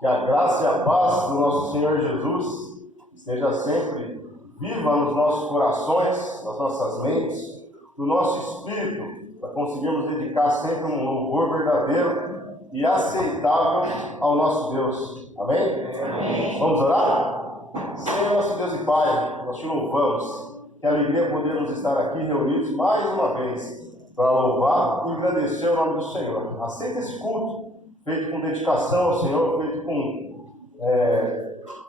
Que a graça e a paz do nosso Senhor Jesus esteja sempre viva nos nossos corações, nas nossas mentes, no nosso espírito, para conseguirmos dedicar sempre um louvor verdadeiro e aceitável ao nosso Deus. Amém? Amém. Vamos orar? Senhor, nosso Deus e Pai, nós te louvamos. Que alegria podermos estar aqui reunidos mais uma vez para louvar e engrandecer o nome do Senhor. Aceita esse culto, feito com dedicação ao Senhor, feito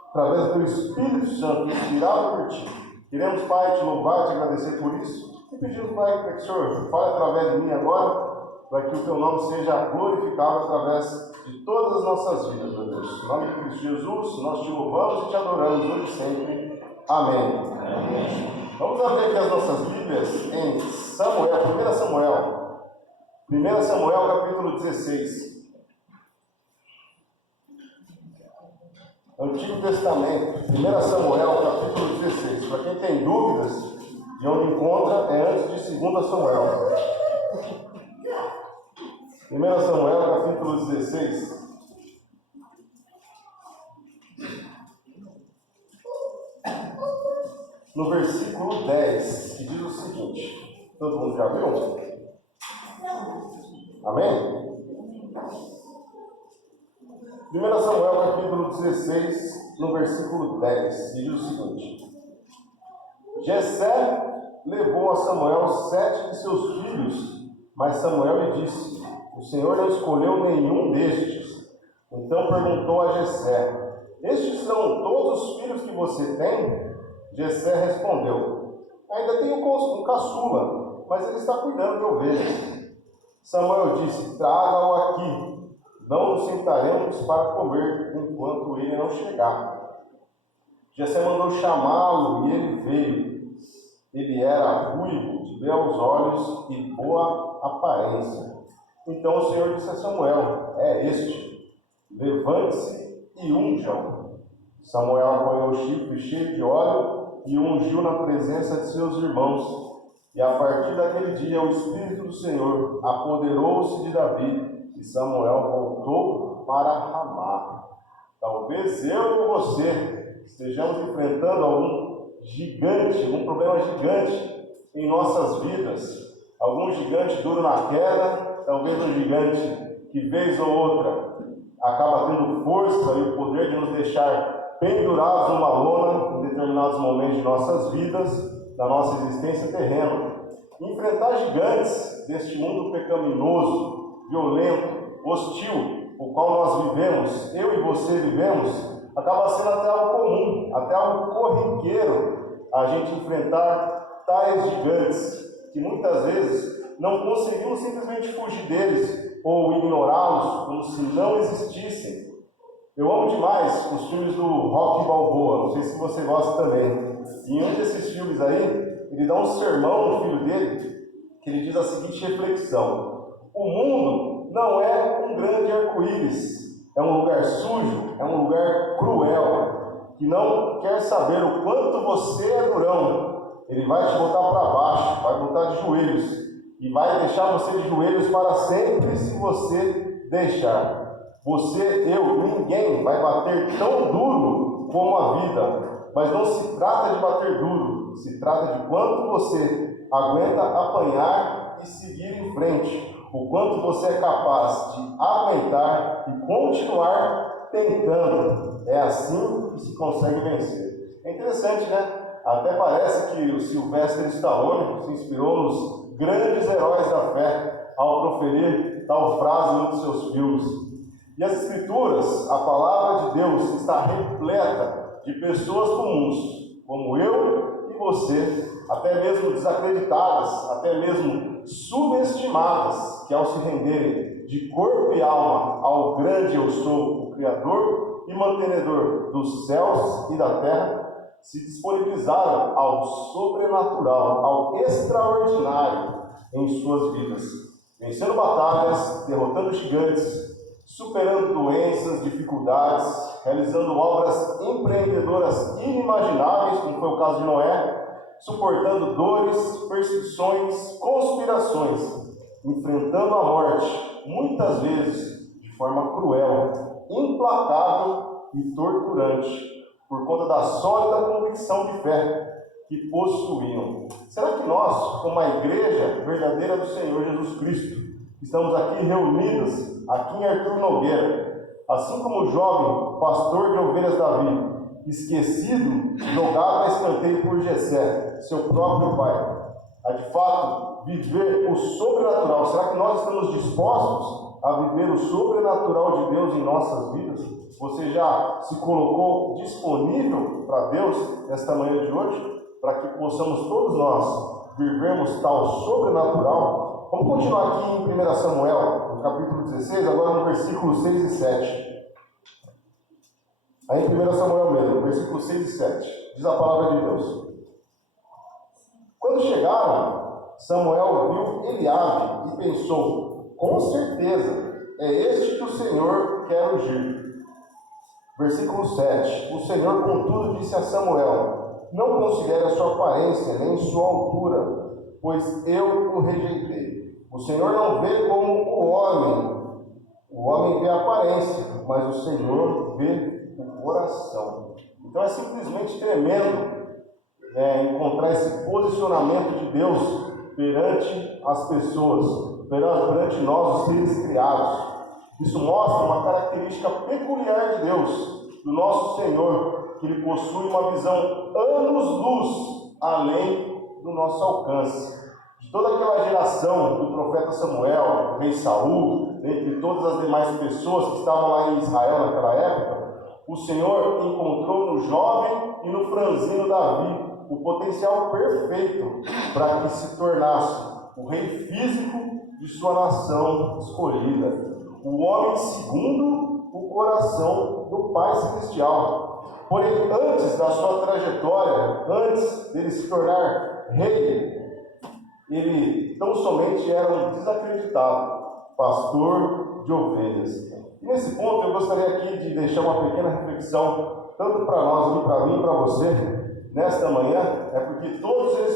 através do Espírito Santo, inspirado por Ti. Queremos, Pai, te louvar, te agradecer por isso. E pedimos, Pai, que o Senhor fale através de mim agora, para que o Teu nome seja glorificado através de todas as nossas vidas, meu Deus. Em nome de Cristo Jesus, nós te louvamos e te adoramos hoje e sempre. Amém. Amém. Vamos abrir aqui as nossas Bíblias em Samuel, 1 Samuel. 1 Samuel, capítulo 16. Antigo Testamento, 1 Samuel, capítulo 16. Para quem tem dúvidas de onde encontra, é antes de 2 Samuel. 1 Samuel, capítulo 16. No versículo 10, que diz o seguinte. Todo mundo já viu? Amém? 1 Samuel, capítulo 16, no versículo 10, que diz o seguinte. Jessé levou a Samuel 7 de seus filhos, mas Samuel lhe disse: o Senhor não escolheu nenhum destes. Então perguntou a Jessé: estes são todos os filhos que você tem? Jessé respondeu: ainda tenho um caçula, mas ele está cuidando de ovelhas. Samuel disse: traga-o aqui, não nos sentaremos para comer enquanto ele não chegar. Jessé mandou chamá-lo e ele veio. Ele era ruivo, de belos olhos e boa aparência. Então o Senhor disse a Samuel: é este, levante-se e unja-o. Samuel apanhou o chifre cheio de óleo e o ungiu na presença de seus irmãos. E a partir daquele dia o Espírito do Senhor apoderou-se de Davi e Samuel voltou para Ramá. Talvez eu ou você estejamos enfrentando algum gigante, algum problema gigante em nossas vidas. Algum gigante duro na queda, talvez um gigante que vez ou outra acaba tendo força e o poder de nos deixar pendurados numa lona em determinados momentos de nossas vidas, da nossa existência terrena. Enfrentar gigantes deste mundo pecaminoso, violento, hostil, o qual nós vivemos, eu e você vivemos, acaba sendo até algo comum, até algo corriqueiro, a gente enfrentar tais gigantes, que muitas vezes não conseguimos simplesmente fugir deles, ou ignorá-los como se não existissem. Eu amo demais os filmes do Rocky Balboa, não sei se você gosta também. E em um desses filmes aí, ele dá um sermão no filho dele, que ele diz a seguinte reflexão: o mundo não é um grande arco-íris, é um lugar sujo, é um lugar cruel, que não quer saber o quanto você é durão. Ele vai te botar para baixo, vai botar de joelhos, e vai deixar você de joelhos para sempre se você deixar. Você, eu, ninguém vai bater tão duro como a vida. Mas não se trata de bater duro, se trata de quanto você aguenta apanhar e seguir em frente. O quanto você é capaz de aguentar e continuar tentando. É assim que se consegue vencer. É interessante, né? Até parece que o Sylvester Stallone se inspirou nos grandes heróis da fé ao proferir tal frase em um dos seus filmes. E as Escrituras, a palavra de Deus, está repleta de pessoas comuns, como eu e você, até mesmo desacreditadas, até mesmo subestimadas, que ao se renderem de corpo e alma ao grande eu sou, o Criador e mantenedor dos céus e da terra, se disponibilizaram ao sobrenatural, ao extraordinário em suas vidas, vencendo batalhas, derrotando gigantes, superando doenças, dificuldades, realizando obras empreendedoras inimagináveis, como foi o caso de Noé, suportando dores, perseguições, conspirações, enfrentando a morte, muitas vezes de de forma cruel, implacável e torturante, por conta da sólida convicção de fé que possuíam. Será que nós, como a igreja verdadeira do Senhor Jesus Cristo, estamos aqui reunidos, aqui em Arthur Nogueira, assim como o jovem pastor de ovelhas Davi, esquecido, jogado a escanteio por Jessé, seu próprio pai, a de fato viver o sobrenatural? Será que nós estamos dispostos a viver o sobrenatural de Deus em nossas vidas? Você já se colocou disponível para Deus nesta manhã de hoje? Para que possamos todos nós vivermos tal sobrenatural? Vamos continuar aqui em 1 Samuel, no capítulo 16, agora no versículo 6 e 7. Aí em 1 Samuel mesmo, versículo 6 e 7, diz a palavra de Deus. Quando chegaram, Samuel viu Eliabe e pensou: com certeza, é este que o Senhor quer ungir. Versículo 7. O Senhor, contudo, disse a Samuel: não considere a sua aparência, nem sua altura, pois eu o rejeitei. O Senhor não vê como o homem vê a aparência, mas o Senhor vê o coração. Então é simplesmente tremendo encontrar esse posicionamento de Deus perante as pessoas, perante nós, os seres criados. Isso mostra uma característica peculiar de Deus, do nosso Senhor, que Ele possui uma visão anos-luz além do nosso alcance. De toda aquela geração do profeta Samuel, do rei Saul, entre todas as demais pessoas que estavam lá em Israel naquela época, o Senhor encontrou no jovem e no franzino Davi o potencial perfeito para que se tornasse o rei físico de sua nação escolhida, o homem segundo o coração do Pai Celestial. Porém, antes da sua trajetória, antes dele se tornar rei, ele tão somente era um desacreditado pastor de ovelhas. E nesse ponto eu gostaria aqui de deixar uma pequena reflexão, tanto para nós, para mim e para você, nesta manhã, é porque todas as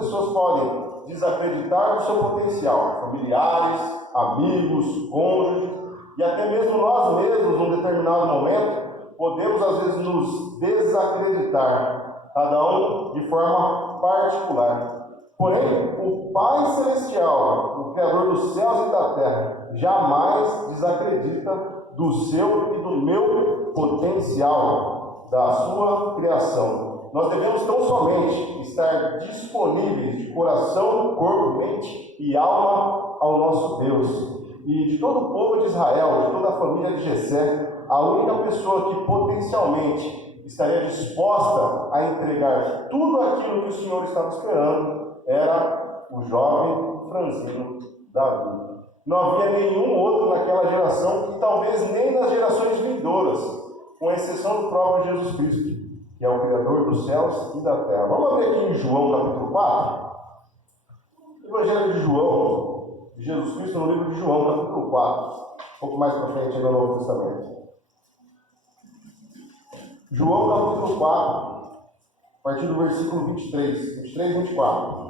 pessoas podem desacreditar do seu potencial, familiares, amigos, cônjuges, e até mesmo nós mesmos, num determinado momento, podemos às vezes nos desacreditar, cada um de forma particular. Porém, o Pai Celestial, o Criador dos céus e da terra, jamais desacredita do seu e do meu potencial, da sua criação. Nós devemos tão somente estar disponíveis de coração, corpo, mente e alma ao nosso Deus. E de todo o povo de Israel, de toda a família de Jessé, a única pessoa que potencialmente estaria disposta a entregar tudo aquilo que o Senhor estava esperando era o jovem franzino Davi. Não havia nenhum outro naquela geração, e talvez nem nas gerações vindouras, com exceção do próprio Jesus Cristo, que é o Criador dos céus e da terra. Vamos abrir aqui em João capítulo 4. Evangelho de João, de Jesus Cristo, no livro de João capítulo 4. Um pouco mais para frente no Novo Testamento. João capítulo 4. A partir do versículo 23 e 24.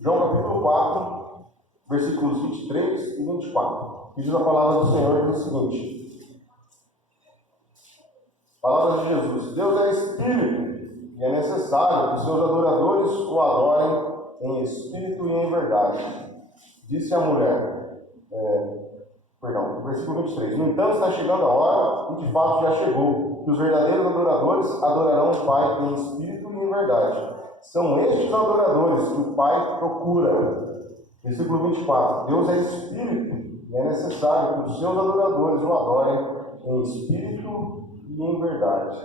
João capítulo 4, versículos 23 e 24. Que diz a palavra do Senhor, diz o seguinte: palavras de Jesus: Deus é Espírito, e é necessário que seus adoradores o adorem em Espírito e em verdade. Disse a mulher, versículo 23. No entanto, está chegando a hora, e de fato já chegou, que os verdadeiros adoradores adorarão o Pai em Espírito e em verdade. São estes adoradores que o Pai procura. Versículo 24. Deus é Espírito, e é necessário que os seus adoradores o adorem em Espírito e em verdade.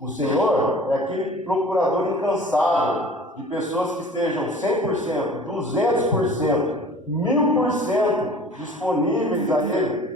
O Senhor é aquele procurador incansável de pessoas que estejam 100%, 200%, 1000% disponíveis a Ele.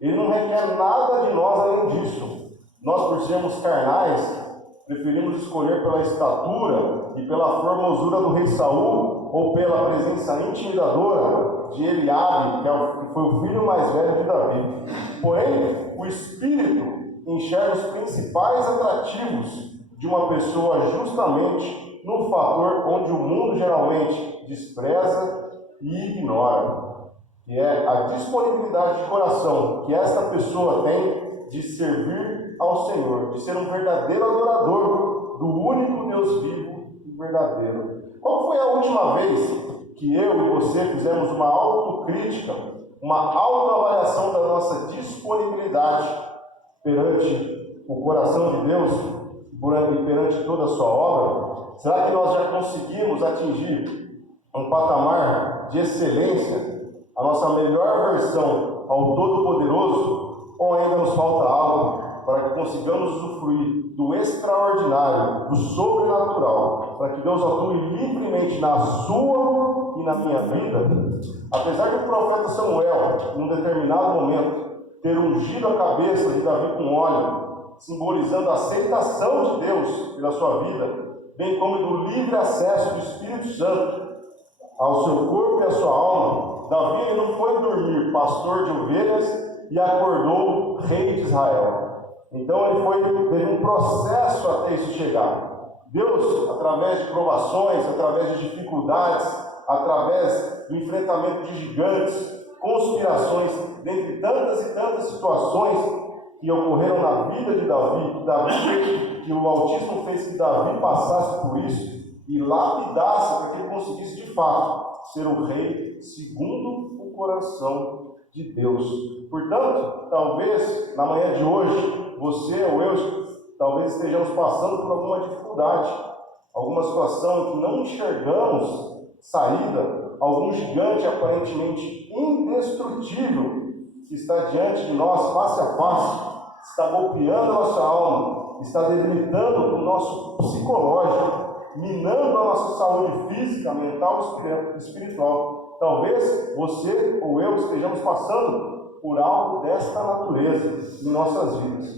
Ele não requer nada de nós além disso. Nós, por sermos carnais, preferimos escolher pela estatura e pela formosura do rei Saul, ou pela presença intimidadora de Eliabe, que foi o filho mais velho de Davi. Porém, o Espírito enxerga os principais atrativos de uma pessoa justamente no fator onde o mundo geralmente despreza e ignora, que é a disponibilidade de coração que esta pessoa tem de servir ao Senhor, de ser um verdadeiro adorador do único Deus vivo e verdadeiro. Qual foi a última vez que eu e você fizemos uma autocrítica, uma autoavaliação da nossa disponibilidade perante o coração de Deus e perante toda a sua obra? Será que nós já conseguimos atingir um patamar de excelência, a nossa melhor versão ao Todo-Poderoso, ou ainda nos falta algo para que consigamos usufruir do extraordinário, do sobrenatural, para que Deus atue livremente na sua e na minha vida? Apesar de o profeta Samuel, em um determinado momento, ter ungido a cabeça de Davi com óleo, simbolizando a aceitação de Deus pela sua vida, bem como do livre acesso do Espírito Santo ao seu corpo e à sua alma, Davi ele não foi dormir pastor de ovelhas e acordou rei de Israel. Então ele teve um processo até isso chegar. Deus, através de provações, através de dificuldades, através do enfrentamento de gigantes, conspirações, dentre tantas e tantas situações que ocorreram na vida de Davi, que o Altíssimo fez que Davi passasse por isso e lapidasse para que ele conseguisse de fato ser o rei segundo o coração de Deus. Portanto, talvez na manhã de hoje, você ou eu, talvez estejamos passando por alguma dificuldade, alguma situação que não enxergamos saída, algum gigante aparentemente indestrutível que está diante de nós, face a face, está golpeando a nossa alma, está debilitando o nosso psicológico, minando a nossa saúde física, mental e espiritual. Talvez você ou eu estejamos passando por algo desta natureza em nossas vidas.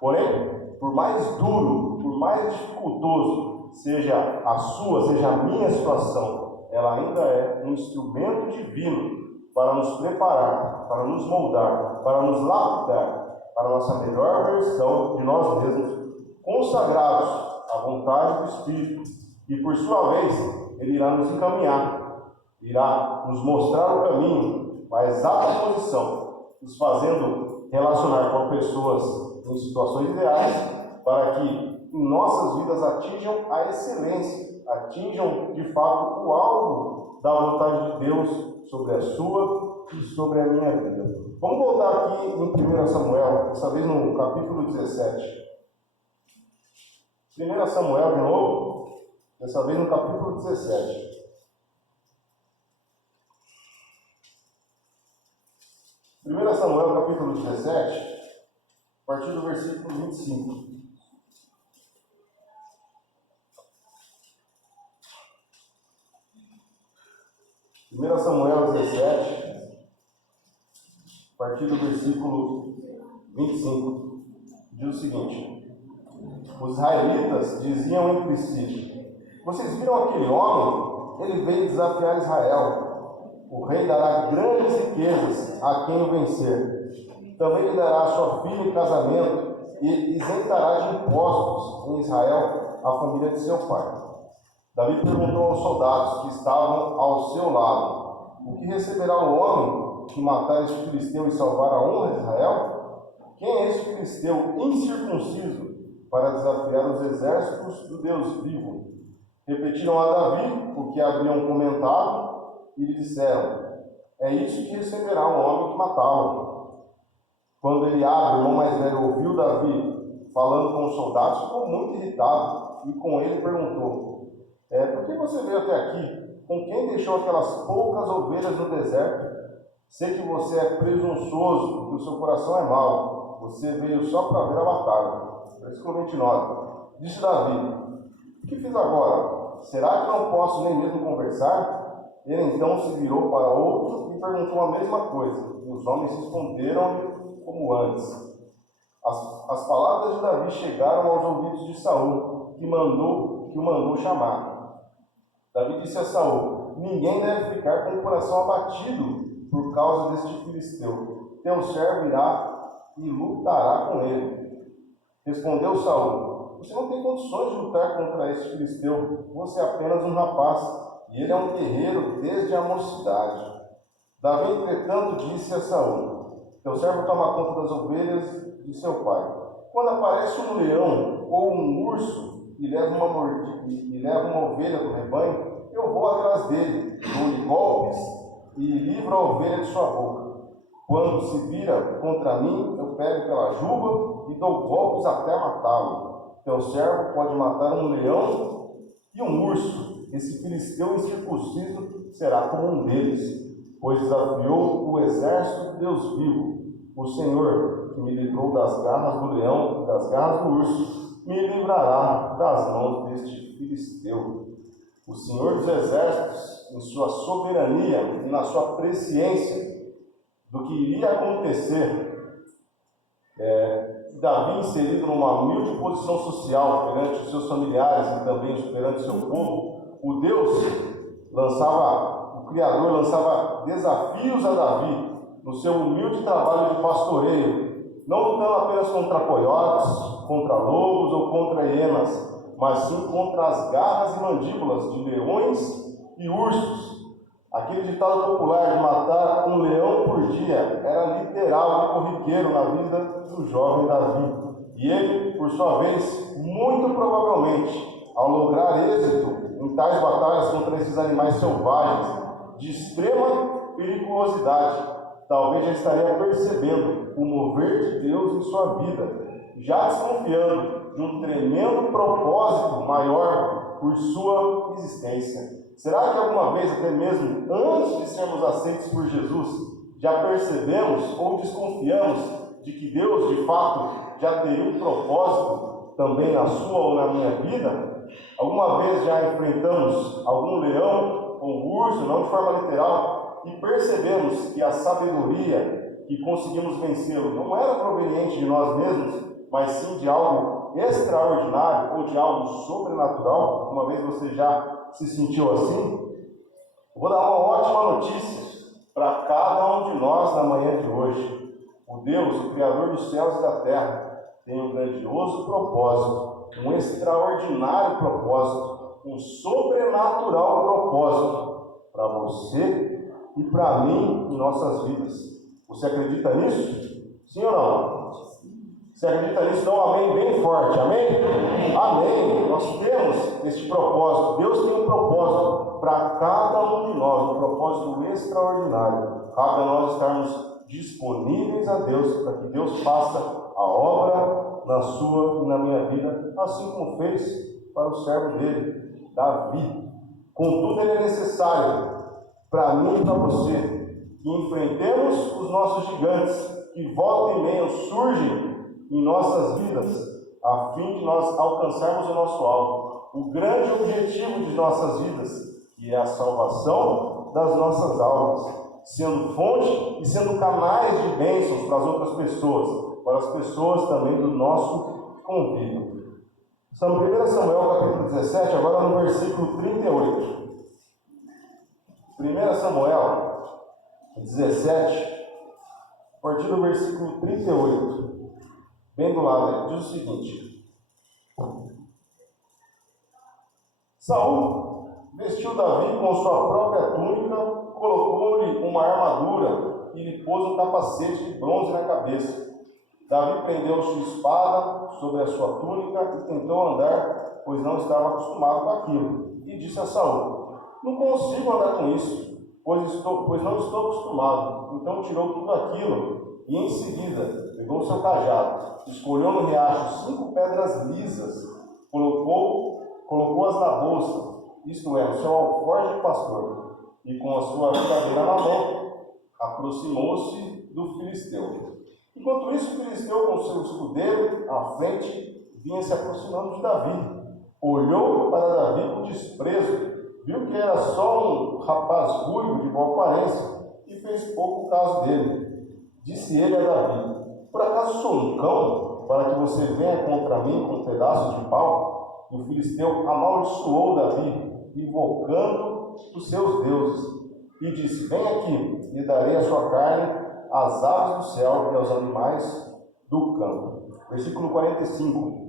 Porém, por mais duro, por mais dificultoso seja a sua, seja a minha situação, ela ainda é um instrumento divino para nos preparar, para nos moldar, para nos lapidar para a nossa melhor versão de nós mesmos, consagrados à vontade do Espírito, e por sua vez, Ele irá nos encaminhar, irá nos mostrar o caminho, a exata posição, nos fazendo relacionar com pessoas em situações ideais, para que em nossas vidas atinjam a excelência, atinjam de fato o alvo da vontade de Deus sobre a sua e sobre a minha vida. Vamos voltar aqui em 1 Samuel, dessa vez no capítulo 17. 1 Samuel de novo, dessa vez no capítulo 17. 1 Samuel, capítulo 17, a partir do versículo 25. 1 Samuel 17, a partir do versículo 25, diz o seguinte: os israelitas diziam entre si: vocês viram aquele homem? Ele veio desafiar Israel. O rei dará grandes riquezas a quem o vencer. Também lhe dará a sua filha em casamento e isentará de impostos em Israel a família de seu pai. Davi perguntou aos soldados que estavam ao seu lado: o que receberá o homem que matar este filisteu e salvar a honra de Israel? Quem é este filisteu incircunciso para desafiar os exércitos do Deus vivo? Repetiram a Davi o que haviam comentado e lhe disseram: é isso que receberá o homem que matá-lo. Quando Eliabe, o irmão mais velho, ouviu Davi falando com os soldados, ficou muito irritado e com ele perguntou: por que você veio até aqui? Com quem deixou aquelas poucas ovelhas no deserto? Sei que você é presunçoso, que o seu coração é mau. Você veio só para ver a batalha. Versículo 29. Disse Davi: o que fiz agora? Será que não posso nem mesmo conversar? Ele então se virou para outro e perguntou a mesma coisa. E os homens responderam como antes. As palavras de Davi chegaram aos ouvidos de Saul, que o mandou chamar. Davi disse a Saul: ninguém deve ficar com o coração abatido por causa deste filisteu. Teu servo irá e lutará com ele. Respondeu Saul: você não tem condições de lutar contra esse filisteu. Você é apenas um rapaz, e ele é um guerreiro desde a mocidade. Davi, entretanto, disse a Saul: teu servo toma conta das ovelhas de seu pai. Quando aparece um leão ou um urso e leva uma ovelha do rebanho, eu vou atrás dele, dou-lhe golpes e livro a ovelha de sua boca. Quando se vira contra mim, eu pego pela juba e dou golpes até matá-lo. Teu servo pode matar um leão e um urso. Esse filisteu incircunciso será como um deles, pois desafiou o exército de Deus vivo. O Senhor, que me livrou das garras do leão e das garras do urso, me livrará das mãos deste filisteu. O Senhor dos exércitos, em sua soberania e na sua presciência do que iria acontecer, Davi, inserido numa humilde posição social perante os seus familiares e também perante o seu povo, o Criador lançava desafios a Davi no seu humilde trabalho de pastoreio, não lutando apenas contra coiotes, contra lobos ou contra hienas, mas sim contra as garras e mandíbulas de leões e ursos. Aquele ditado popular de matar um leão por dia era literal e corriqueiro na vida do jovem Davi. E ele, por sua vez, muito provavelmente, ao lograr êxito em tais batalhas contra esses animais selvagens de extrema periculosidade, talvez já estaria percebendo o mover de Deus em sua vida, já desconfiando de um tremendo propósito maior por sua existência. Será que alguma vez, até mesmo antes de sermos aceitos por Jesus, já percebemos ou desconfiamos de que Deus, de fato, já teria um propósito também na sua ou na minha vida? Alguma vez já enfrentamos algum leão ou urso, não de forma literal, e percebemos que a sabedoria que conseguimos vencê-lo não era proveniente de nós mesmos, mas sim de algo extraordinário ou de algo sobrenatural? Uma vez você já se sentiu assim? Vou dar uma ótima notícia para cada um de nós na manhã de hoje. O Deus, o Criador dos céus e da terra, tem um grandioso propósito, um extraordinário propósito, um sobrenatural propósito para você e para mim em nossas vidas. Você acredita nisso? Sim ou não? Você acredita nisso? Dá um amém bem forte, amém? Amém! Nós temos este propósito. Deus tem um propósito para cada um de nós, um propósito extraordinário. Cabe a nós estarmos disponíveis a Deus, para que Deus faça a obra na sua e na minha vida, assim como fez para o servo dele, Davi. Contudo, ele é necessário para mim e para você que enfrentemos os nossos gigantes, que volta e meia surgem em nossas vidas, a fim de nós alcançarmos o nosso alvo, o grande objetivo de nossas vidas, que é a salvação das nossas almas, sendo fonte e sendo canais de bênçãos para as outras pessoas, para as pessoas também do nosso convívio. Estamos em 1 Samuel capítulo 17, agora no versículo 38. 1 Samuel 17, a partir do versículo 38. Bem do lado, diz o seguinte: Saul vestiu Davi com sua própria túnica, colocou-lhe uma armadura e lhe pôs um capacete de bronze na cabeça. Davi prendeu sua espada sobre a sua túnica e tentou andar, pois não estava acostumado com aquilo. E disse a Saul: não consigo andar com isso, pois não estou acostumado. Então tirou tudo aquilo e em seguida pegou o seu cajado, escolheu no riacho 5 pedras lisas, colocou-as na bolsa, isto é, no seu alforje de pastor, e com a sua viradeira na mão, aproximou-se do filisteu. Enquanto isso, o filisteu, com seu escudeiro à frente, vinha se aproximando de Davi. Olhou para Davi com desprezo, viu que era só um rapaz ruivo de boa aparência e fez pouco caso dele. Disse ele a Davi: por acaso sou um cão para que você venha contra mim com pedaços de pau? E o filisteu amaldiçoou Davi, invocando os seus deuses, e disse: vem aqui, e darei a sua carne às aves do céu e aos animais do campo. Versículo 45.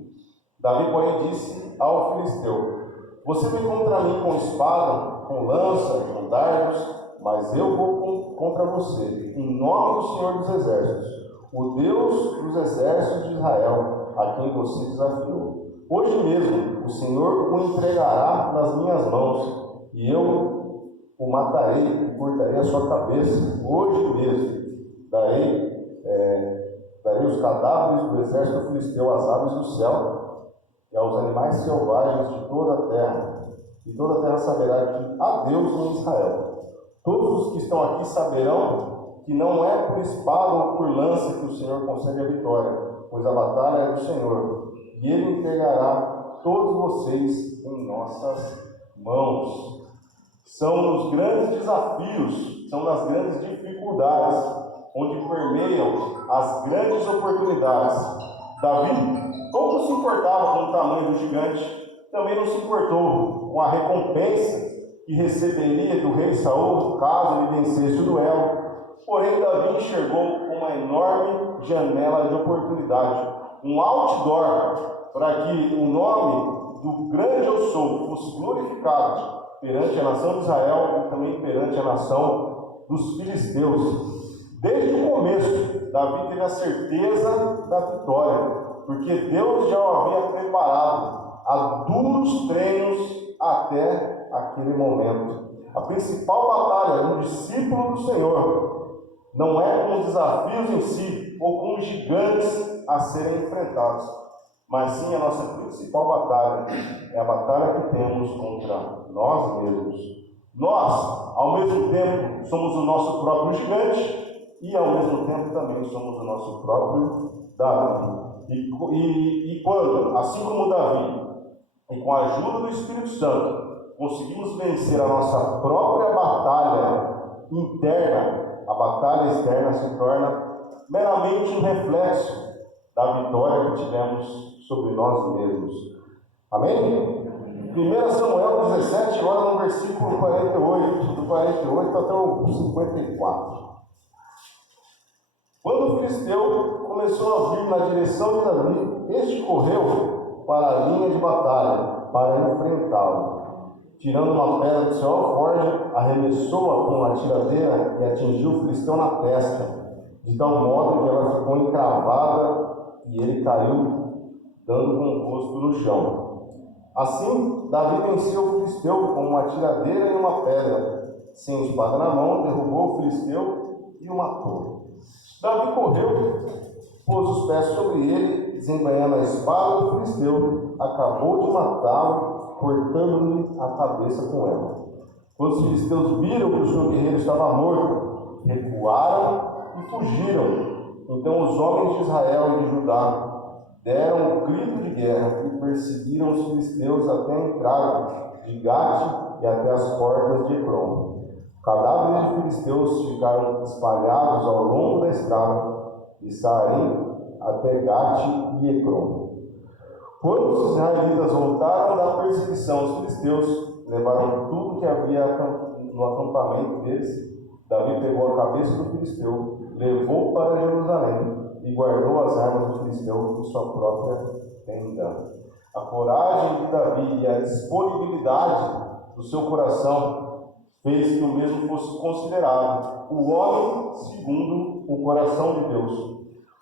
Davi, porém, disse ao filisteu: você vem contra mim com espada, com lança, com dardos, mas eu vou contra você, em nome do Senhor dos Exércitos, o Deus dos exércitos de Israel, a quem você desafiou. Hoje mesmo o Senhor o entregará nas minhas mãos, e eu o matarei e cortarei a sua cabeça. Hoje mesmo darei os cadáveres do exército filisteu às aves do céu e aos animais selvagens de toda a terra. E toda a terra saberá que há Deus em Israel. Todos os que estão aqui saberão que não é por espada ou por lança que o Senhor concede a vitória, pois a batalha é do Senhor, e Ele entregará todos vocês em nossas mãos. São os grandes desafios, são nas grandes dificuldades, onde permeiam as grandes oportunidades. Davi pouco se importava com o tamanho do gigante, também não se importou com a recompensa que receberia do rei Saul caso ele vencesse o duelo. Porém, Davi enxergou uma enorme janela de oportunidade, um outdoor, para que o nome do grande eu sou fosse glorificado perante a nação de Israel e também perante a nação dos filisteus. Desde o começo, Davi teve a certeza da vitória, porque Deus já o havia preparado a duros treinos até aquele momento. A principal batalha do discípulo do Senhor não é com os desafios em si ou com os gigantes a serem enfrentados, mas sim a nossa principal batalha é a batalha que temos contra nós mesmos. Nós, ao mesmo tempo, somos o nosso próprio gigante e ao mesmo tempo também somos o nosso próprio Davi. E quando, assim como Davi, e com a ajuda do Espírito Santo, conseguimos vencer a nossa própria batalha interna, a batalha externa se torna meramente um reflexo da vitória que tivemos sobre nós mesmos. Amém? 1 Samuel 17, olha no versículo 48, do 48 até o 54. Quando o filisteu começou a vir na direção de Davi, este correu para a linha de batalha, para enfrentá-lo. Tirando uma pedra do seu alforje, arremessou-a com uma tiradeira e atingiu o filisteu na testa, de tal modo que ela ficou encravada e ele caiu, dando com o rosto no chão. Assim, Davi venceu o filisteu com uma tiradeira e uma pedra. Sem espada na mão, derrubou o filisteu e o matou. Davi correu, pôs os pés sobre ele, desembanhando a espada do filisteu, acabou de matá-lo, cortando-lhe a cabeça com ela. Quando os filisteus viram que o seu guerreiro estava morto, recuaram e fugiram. Então os homens de Israel e de Judá deram um grito de guerra e perseguiram os filisteus até a entrada de Gate e até as portas de Ecrom. Cadáveres de filisteus ficaram espalhados ao longo da estrada, de Sarim até Gate e Ecrom. Quando os israelitas voltaram da perseguição aos filisteus, levaram tudo que havia no acampamento deles. Davi pegou a cabeça do filisteu, levou para Jerusalém e guardou as armas do filisteu em sua própria tenda. A coragem de Davi e a disponibilidade do seu coração fez que o mesmo fosse considerado o homem segundo o coração de Deus.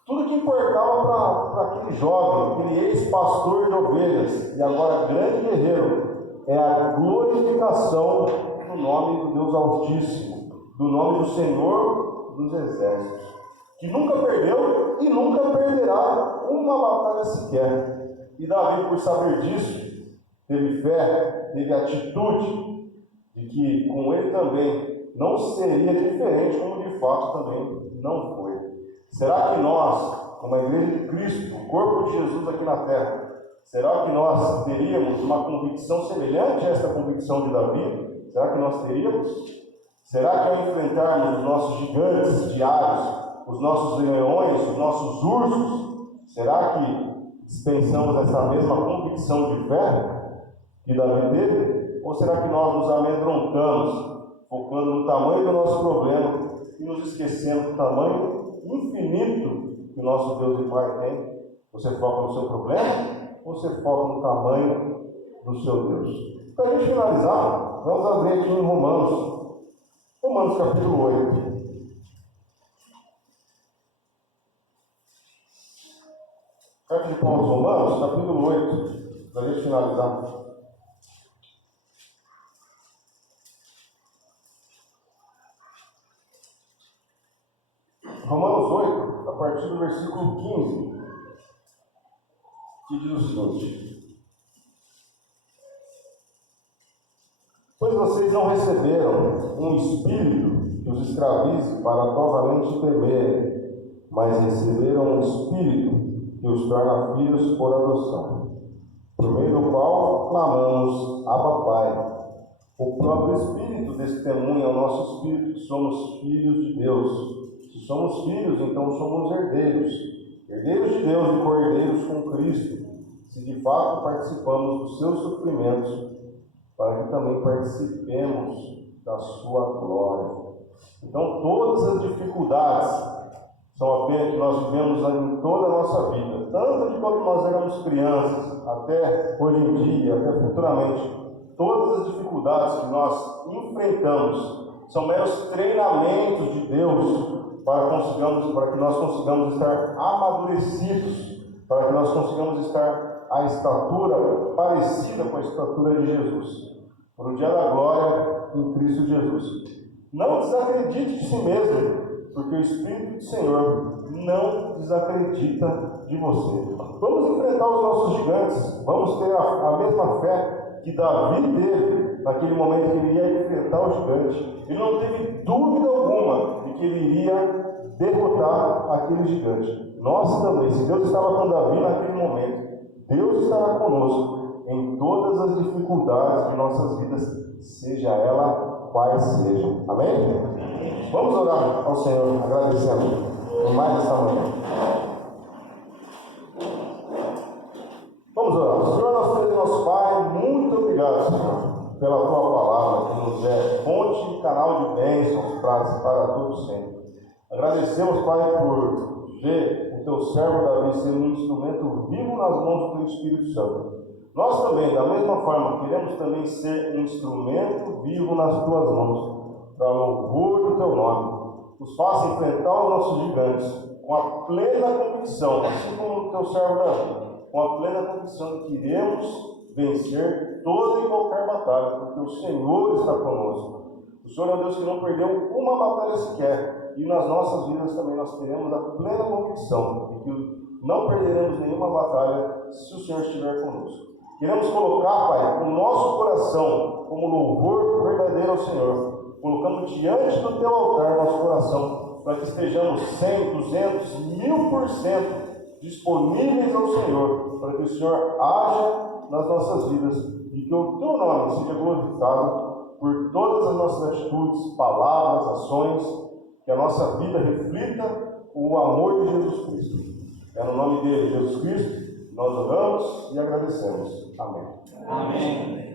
Tudo que importava para aquele jovem, aquele ex-pastor de ovelhas e agora grande guerreiro, é a glorificação do nome do Deus Altíssimo, do nome do Senhor dos Exércitos, que nunca perdeu e nunca perderá uma batalha sequer. E Davi, por saber disso, teve fé, teve atitude de que com ele também não seria diferente, como de fato também não foi. Será que nós, como a Igreja de Cristo, o corpo de Jesus aqui na terra, será que nós teríamos uma convicção semelhante a esta convicção de Davi? Será que nós teríamos? Será que ao enfrentarmos os nossos gigantes diários, os nossos leões, os nossos ursos, será que dispensamos essa mesma convicção de fé que Davi teve? Ou será que nós nos amedrontamos, focando no tamanho do nosso problema e nos esquecendo do tamanho infinito que o nosso Deus e Pai tem? Você foca no seu problema ou você foca no tamanho do seu Deus? Para a gente finalizar, vamos abrir aqui em Romanos capítulo 8. Carta de Paulo aos Romanos, capítulo 8, para a gente finalizar. Romanos 8, a partir do versículo 15, que diz o seguinte: Pois vocês não receberam um espírito que os escravize para novamente temerem, mas receberam um espírito que os torna filhos por adoção, por meio do qual clamamos: Abba, Pai. O próprio Espírito testemunha ao nosso espírito que somos filhos de Deus. Se somos filhos, então somos herdeiros, herdeiros de Deus e co-herdeiros com Cristo, se de fato participamos dos seus sofrimentos, para que também participemos da sua glória. Então, todas as dificuldades são apenas que nós vivemos em toda a nossa vida, tanto de quando nós éramos crianças, até hoje em dia, até futuramente. Todas as dificuldades que nós enfrentamos são meros treinamentos de Deus para que nós consigamos estar amadurecidos, para que nós consigamos estar à estatura parecida com a estatura de Jesus, para o dia da glória em Cristo Jesus. Não desacredite de si mesmo, porque o Espírito do Senhor não desacredita de você. Vamos enfrentar os nossos gigantes, vamos ter a mesma fé que Davi teve naquele momento que ele ia enfrentar o gigante. Ele não teve dúvida alguma de que ele iria derrotar aquele gigante. Nós também, se Deus estava com Davi naquele momento, Deus estará conosco em todas as dificuldades de nossas vidas, seja ela quais sejam. Amém? Vamos orar ao Senhor, agradecendo por mais esta manhã. Vamos orar. Senhor, nosso Deus e nosso Pai, muito obrigado, Senhor, pela Tua palavra, que nos é fonte e canal de bênçãos para todos sempre. Agradecemos, Pai, por ver o Teu servo Davi ser um instrumento vivo nas mãos do Teu Espírito Santo. Nós também, da mesma forma, queremos também ser um instrumento vivo nas Tuas mãos, para o louvor do Teu nome. Nos faça enfrentar os nossos gigantes com a plena convicção, assim como o Teu servo Davi, com a plena convicção de que iremos vencer toda e qualquer batalha, porque o Senhor está conosco. O Senhor é um Deus que não perdeu uma batalha sequer, e nas nossas vidas também nós teremos a plena convicção de que não perderemos nenhuma batalha se o Senhor estiver conosco. Queremos colocar, Pai, o nosso coração como louvor verdadeiro ao Senhor. Colocamos diante do Teu altar nosso coração, para que estejamos 100, 200, 1000% disponíveis ao Senhor, para que o Senhor haja nas nossas vidas e que o Teu nome seja glorificado por todas as nossas atitudes, palavras, ações, que a nossa vida reflita o amor de Jesus Cristo. É no nome dele, Jesus Cristo, nós oramos e agradecemos. Amém. Amém.